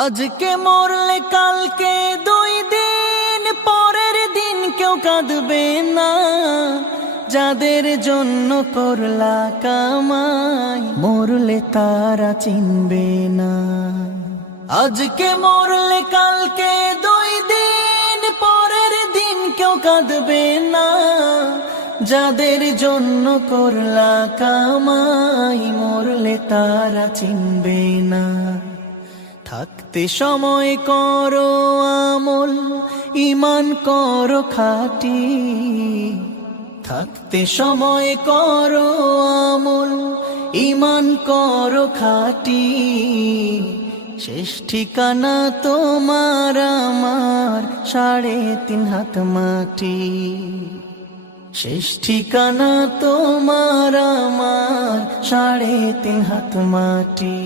আজকে মরলে কালকে 2 দিন পরের দিন কেউ কাঁদবে না। যাদের জন্য করলা কামাই মরলে তারা চিনবে না। আজকে মরলে কালকে 2 দিন পরের দিন কেউ কাঁদবে না। যাদের জন্য করলা কামাই মরলে তারা চিনবে না। থাকতে সময় করো আমল, ঈমান করো খাঁটি। থাকতে সময় করো আমল, ঈমান করো খাঁটি। শেষ ঠিকানা তোমার আমার 3.5 হাত মাটি। শেষ ঠিকানা তোমার আমার 3.5 হাত মাটি।